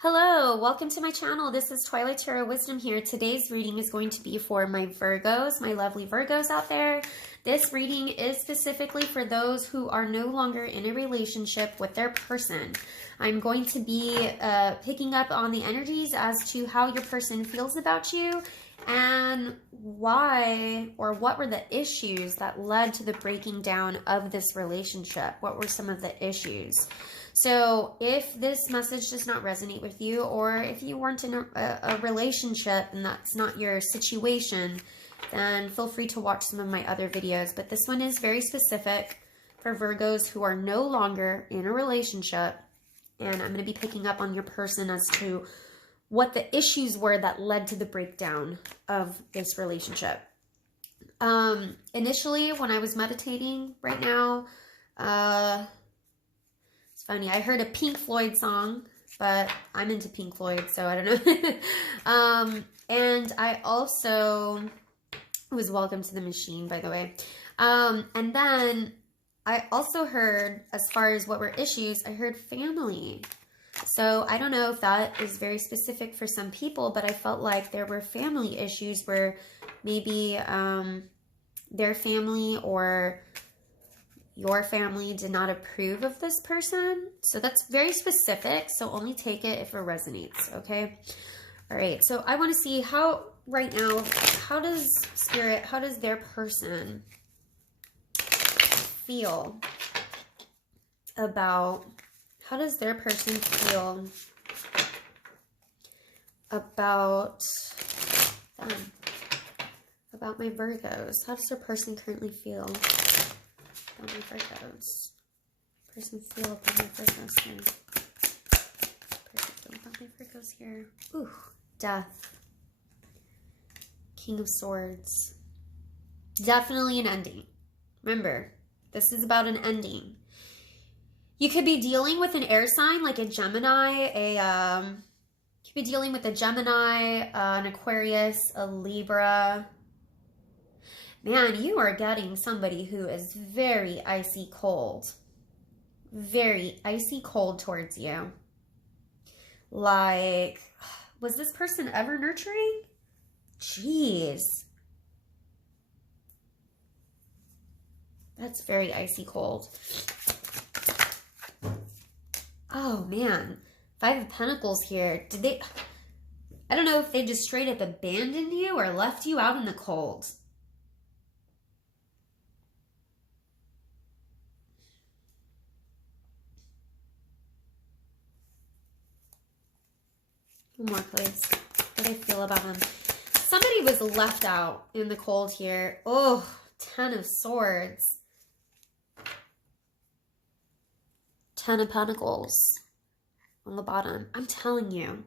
Hello, welcome to my channel. This is TwilightTarotWisdom here. Today's reading is going to be for my Virgos, my lovely Virgos out there. This reading is specifically for those who are no longer in a relationship with their person. I'm going to be picking up on the energies as to how your person feels about you and why or what were the issues that led to the breaking down of this relationship. What were some of the issues? So if this message does not resonate with you, or if you weren't in a relationship and that's not your situation, then feel free to watch some of my other videos. But this one is very specific for Virgos who are no longer in a relationship. And I'm going to be picking up on your person as to what the issues were that led to the breakdown of this relationship. Initially, when I was meditating right now, it's funny, I heard a Pink Floyd song, but I'm into Pink Floyd, so I don't know. And I also was Welcome to the Machine, by the way. And then I also heard, as far as what were issues, I heard family. So I don't know if that is very specific for some people, but I felt like there were family issues where maybe their family or your family did not approve of this person. So that's very specific. So only take it if it resonates. Okay. All right. So I want to see how right now, how does Spirit, how does their person feel about, how does their person feel about them, about my Virgos? How does their person currently feel about my Virgos? Person feel about my Virgos here. Person feel about my Virgos here. Ooh, Death. King of Swords. Definitely an ending. Remember, this is about an ending. You could be dealing with an air sign like a Gemini, you could be dealing with a Gemini, an Aquarius, a Libra. Man, you are getting somebody who is very icy cold. Very icy cold towards you. Like, was this person ever nurturing? Jeez. That's very icy cold. Oh, man. Five of Pentacles here. Did they... I don't know if they just straight up abandoned you or left you out in the cold. One more, please. What do I feel about them? Somebody was left out in the cold here. Oh, 10 of Swords. 10 of Pentacles on the bottom. I'm telling you,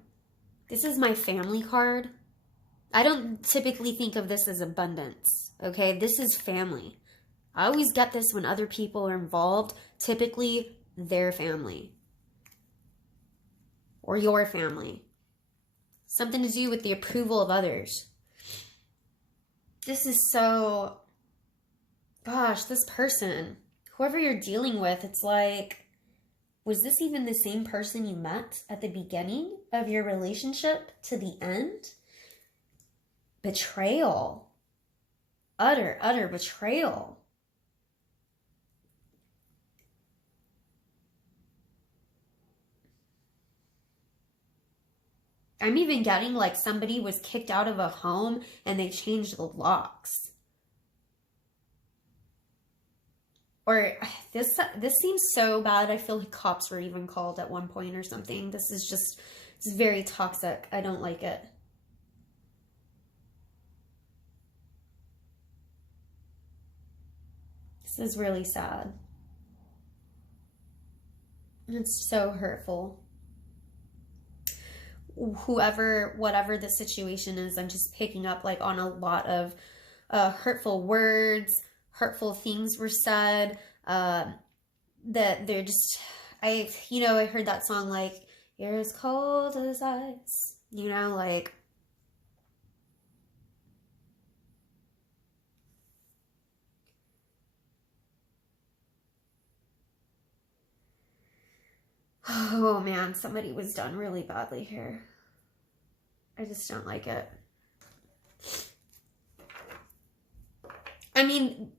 this is my family card. I don't typically think of this as abundance, okay? This is family. I always get this when other people are involved, typically their family or your family. Something to do with the approval of others. This is so, gosh, this person, whoever you're dealing with, it's like, was this even the same person you met at the beginning of your relationship to the end? Betrayal. Utter, utter betrayal. I'm even getting like somebody was kicked out of a home and they changed the locks. Or this seems so bad. I feel like cops were even called at one point or something. This is just, it's very toxic. I don't like it. This is really sad. It's so hurtful. Whoever, whatever the situation is, I'm just picking up like on a lot of hurtful words, hurtful things were said, that they're just, I heard that song like, you're as cold as ice, like, Oh man, somebody was done really badly here. I just don't like it. I mean,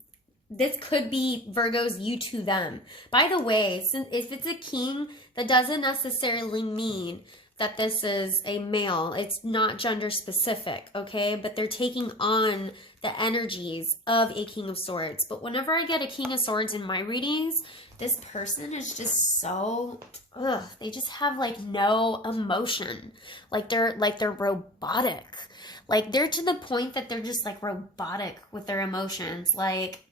this could be Virgo's you to them. By the way, since if it's a king, that doesn't necessarily mean that this is a male. It's not gender specific, okay? But they're taking on the energies of a King of Swords. But whenever I get a King of Swords in my readings, this person is just so, they just have like no emotion. Like they're robotic. Like they're to the point that they're just like robotic with their emotions. Like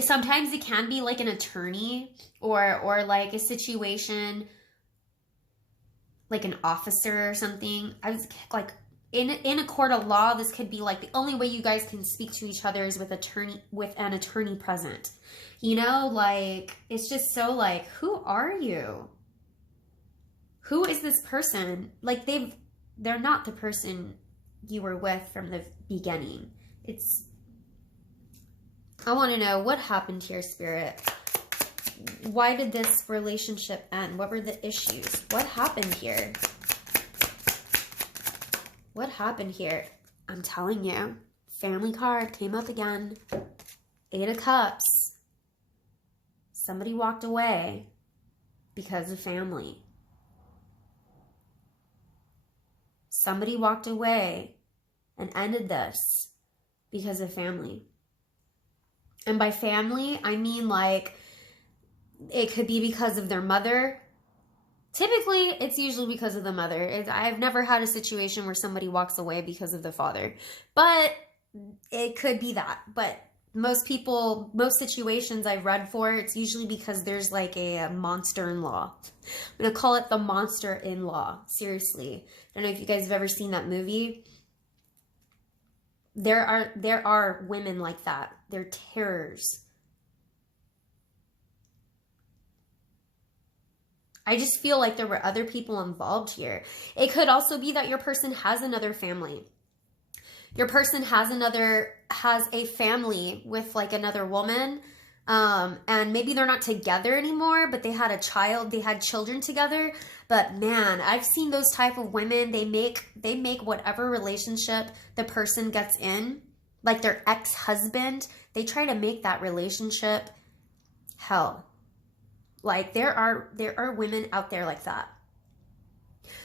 sometimes it can be like an attorney or like a situation like an officer or something. I was like in a court of law, this could be like the only way you guys can speak to each other is with an attorney present. You know, like it's just so like, who are you? Who is this person? Like they're not the person you were with from the beginning. I want to know what happened here, Spirit. Why did this relationship end? What were the issues? What happened here? What happened here? I'm telling you, family card came up again. 8 of Cups. Somebody walked away because of family. Somebody walked away and ended this because of family. And by family, I mean like it could be because of their mother. Typically, it's usually because of the mother. I've never had a situation where somebody walks away because of the father. But it could be that. But most situations I've read for, it's usually because there's like a monster-in-law. I'm going to call it the monster-in-law. Seriously. I don't know if you guys have ever seen that movie. There are women like that. They're terrors. I just feel like there were other people involved here. It could also be that your person has another family. Your person has a family with like another woman. And maybe they're not together anymore, but they had a child, they had children together. But man, I've seen those type of women. They make whatever relationship the person gets in, like their ex-husband, they try to make that relationship hell. Like there are women out there like that.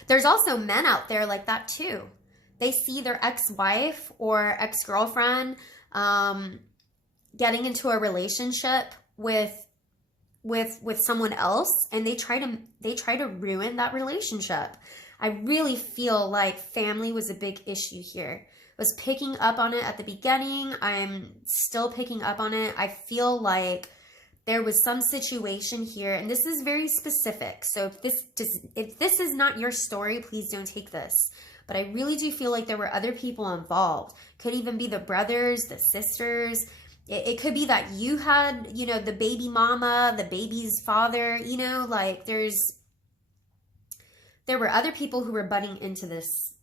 There's also men out there like that too. They see their ex-wife or ex-girlfriend getting into a relationship with someone else, and they try to ruin that relationship. I really feel like family was a big issue here. I was picking up on it at the beginning. I'm still picking up on it. I feel like there was some situation here, and this is very specific. So if this is not your story, please don't take this. But I really do feel like there were other people involved. Could even be the brothers, the sisters. It could be that you had, you know, the baby mama, the baby's father, you know, like there were other people who were butting into this.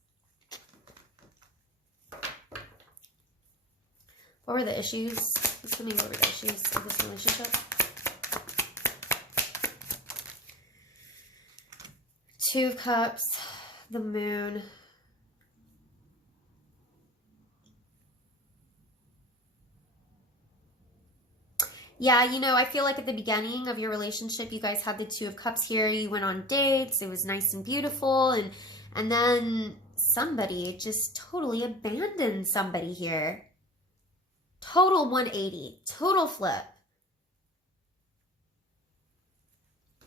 What were the issues? Let's go over the issues of this relationship. Two of Cups, the Moon. Yeah, you know, I feel like at the beginning of your relationship, you guys had the Two of Cups here. You went on dates. It was nice and beautiful. And then somebody just totally abandoned somebody here. Total 180. Total flip.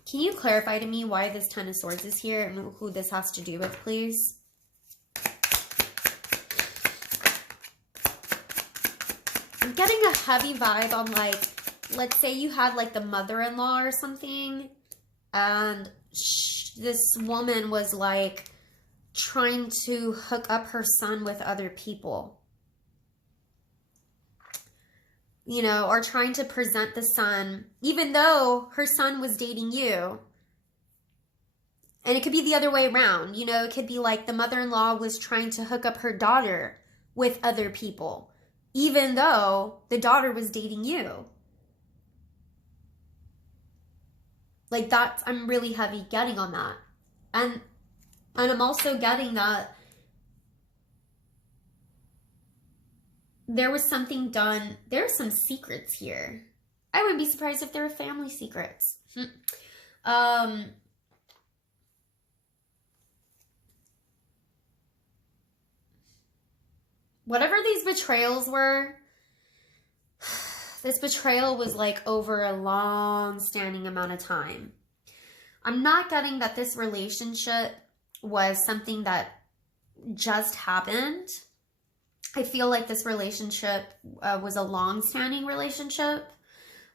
Can you clarify to me why this Ten of Swords is here and who this has to do with, please? I'm getting a heavy vibe on like, let's say you had like the mother-in-law or something, and this woman was like trying to hook up her son with other people. You know, or trying to present the son, even though her son was dating you. And it could be the other way around. You know, it could be like the mother-in-law was trying to hook up her daughter with other people, even though the daughter was dating you. Like that's, I'm really heavy getting on that. And I'm also getting that there was something done. There are some secrets here. I wouldn't be surprised if there were family secrets. Whatever these betrayals were, this betrayal was like over a long-standing amount of time. I'm not getting that this relationship was something that just happened. I feel like this relationship was a long-standing relationship.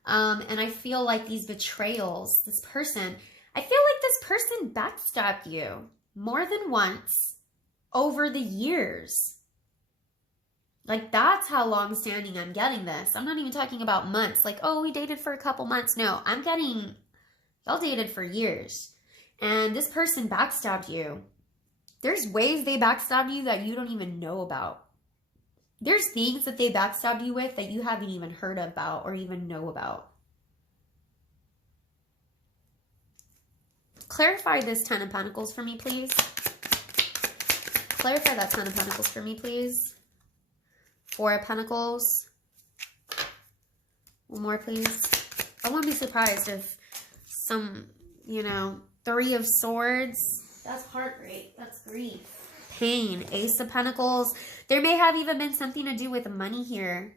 And I feel like these betrayals, this person, I feel like this person backstabbed you more than once over the years. Like, that's how long-standing I'm getting this. I'm not even talking about months. Like, oh, we dated for a couple months. No, I'm getting, y'all dated for years. And this person backstabbed you. There's ways they backstabbed you that you don't even know about. There's things that they backstabbed you with that you haven't even heard about or even know about. Clarify this 10 of Pentacles for me, please. Clarify that 10 of Pentacles for me, please. 4 of Pentacles. One more, please. I wouldn't be surprised if some, you know, 3 of Swords. That's heartbreak. That's grief. Pain. Ace of Pentacles. There may have even been something to do with money here.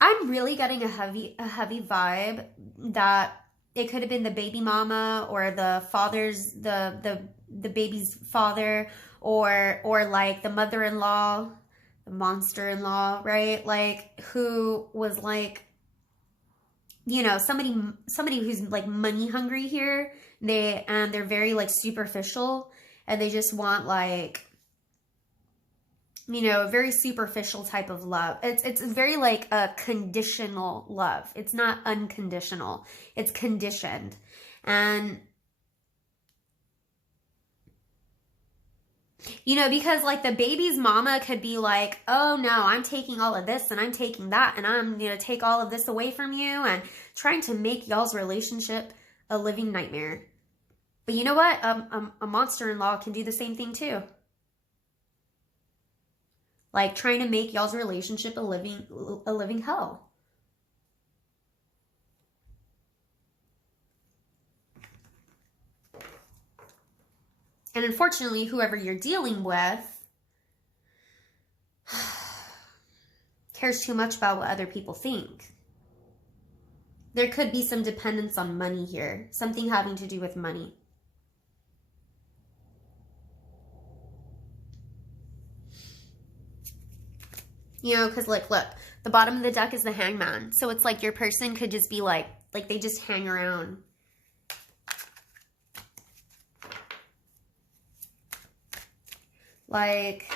I'm really getting a heavy vibe that it could have been the baby mama or the father's, the baby's father, or like the mother-in-law, the monster-in-law, right? Like, who was like, you know, somebody who's like money hungry here. They're very like superficial, and they just want like, you know, a very superficial type of love. It's very like a conditional love. It's not unconditional. It's conditioned. And you know, because like the baby's mama could be like, oh no, I'm taking all of this and I'm taking that and I'm going to take all of this away from you, and trying to make y'all's relationship a living nightmare. But you know what? A monster-in-law can do the same thing too. Like trying to make y'all's relationship a living hell. And unfortunately, whoever you're dealing with cares too much about what other people think. There could be some dependence on money here. Something having to do with money. You know, because like, look, the bottom of the deck is the Hangman. So it's like your person could just be like they just hang around. Like,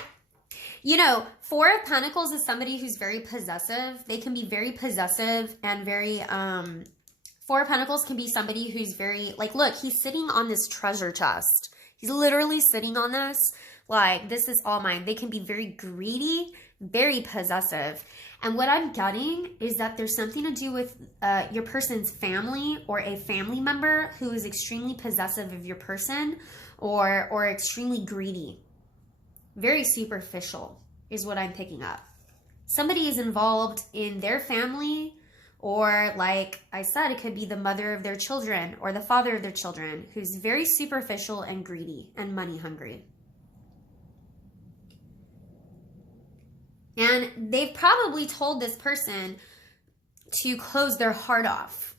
you know, 4 of Pentacles is somebody who's very possessive. They can be very possessive and very, 4 of Pentacles can be somebody who's very, like, look, he's sitting on this treasure chest. He's literally sitting on this. Like, this is all mine. They can be very greedy, very possessive. And what I'm getting is that there's something to do with your person's family or a family member who is extremely possessive of your person or extremely greedy. Very superficial is what I'm picking up. Somebody is involved in their family, or like I said, it could be the mother of their children or the father of their children who's very superficial and greedy and money hungry. And they've probably told this person to close their heart off.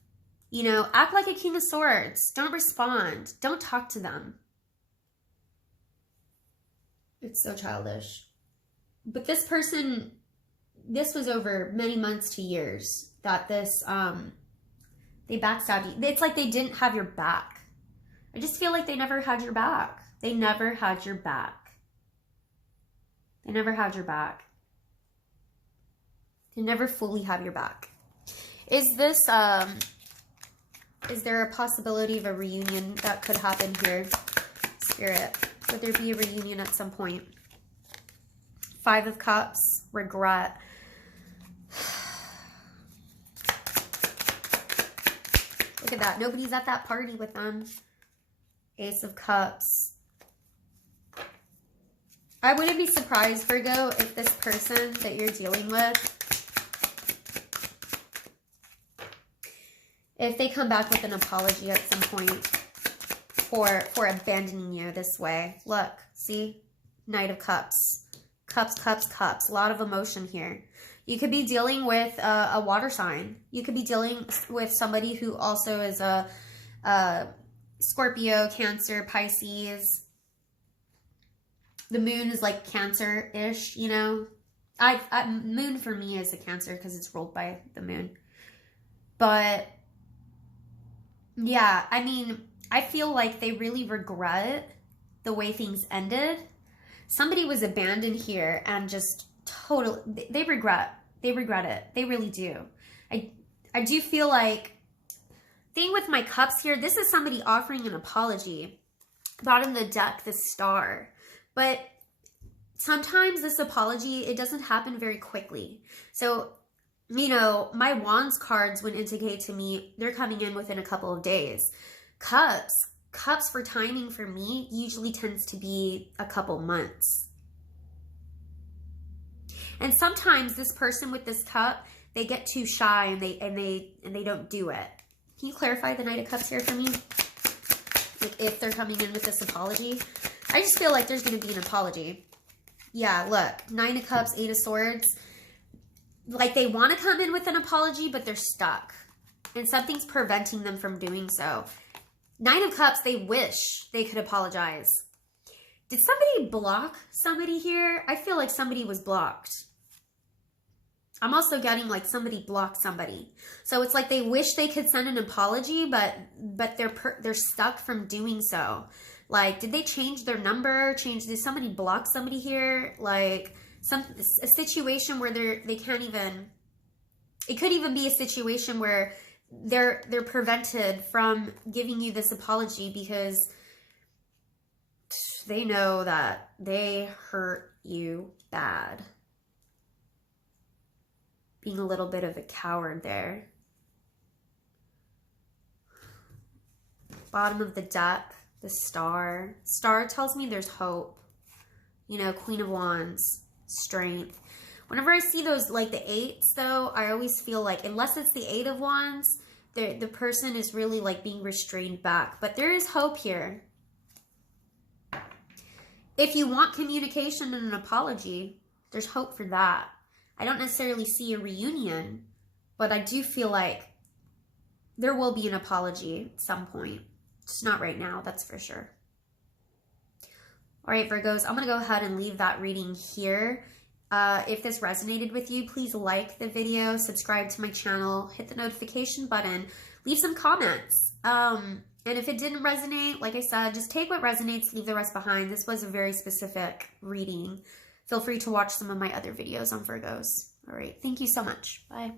You know, act like a King of Swords. Don't respond. Don't talk to them. It's so childish. But this person, this was over many months to years that this, they backstabbed you. It's like they didn't have your back. I just feel like they never had your back. They never had your back. They never had your back. They never fully have your back. Is this, is there a possibility of a reunion that could happen here? Spirit. Would there be a reunion at some point? 5 of Cups, regret. Look at that. Nobody's at that party with them. Ace of Cups. I wouldn't be surprised, Virgo, if this person that you're dealing with, if they come back with an apology at some point for abandoning you this way. Look, see? Knight of Cups. Cups, cups, cups. A lot of emotion here. You could be dealing with a water sign. You could be dealing with somebody who also is a Scorpio, Cancer, Pisces. The moon is like Cancer-ish, you know. Moon for me is a Cancer because it's ruled by the moon. But yeah, I mean, I feel like they really regret the way things ended. Somebody was abandoned here and just totally, they regret it. They really do. I do feel like, thing with my cups here, this is somebody offering an apology. Bottom of the deck, the Star. But sometimes this apology, it doesn't happen very quickly. So, you know, my Wands cards would indicate to me they're coming in within a couple of days. Cups for timing for me usually tends to be a couple months. And sometimes this person with this cup, they get too shy and they don't do it. Can you clarify the Knight of Cups here for me? Like if they're coming in with this apology. I just feel like there's going to be an apology. Yeah, look. 9 of Cups, 8 of Swords. Like they want to come in with an apology, but they're stuck. And something's preventing them from doing so. 9 of Cups, they wish they could apologize. Did somebody block somebody here? I feel like somebody was blocked. I'm also getting like somebody blocked somebody. So it's like they wish they could send an apology, but they're stuck from doing so. Like, did they change their number? Did somebody block somebody here? Like a situation where they can't even. It could even be a situation where they're prevented from giving you this apology because they know that they hurt you bad. Being a little bit of a coward there. Bottom of the deck, the Star. Star tells me there's hope. You know, Queen of Wands, strength. Whenever I see those, like the 8s though, I always feel like, unless it's the 8 of Wands, the person is really like being restrained back. But there is hope here. If you want communication and an apology, there's hope for that. I don't necessarily see a reunion, but I do feel like there will be an apology at some point. Just not right now, that's for sure. All right, Virgos, I'm going to go ahead and leave that reading here. If this resonated with you, please like the video, subscribe to my channel, hit the notification button, leave some comments. And if it didn't resonate, like I said, just take what resonates, leave the rest behind. This was a very specific reading. Feel free to watch some of my other videos on Virgos. All right, thank you so much. Bye.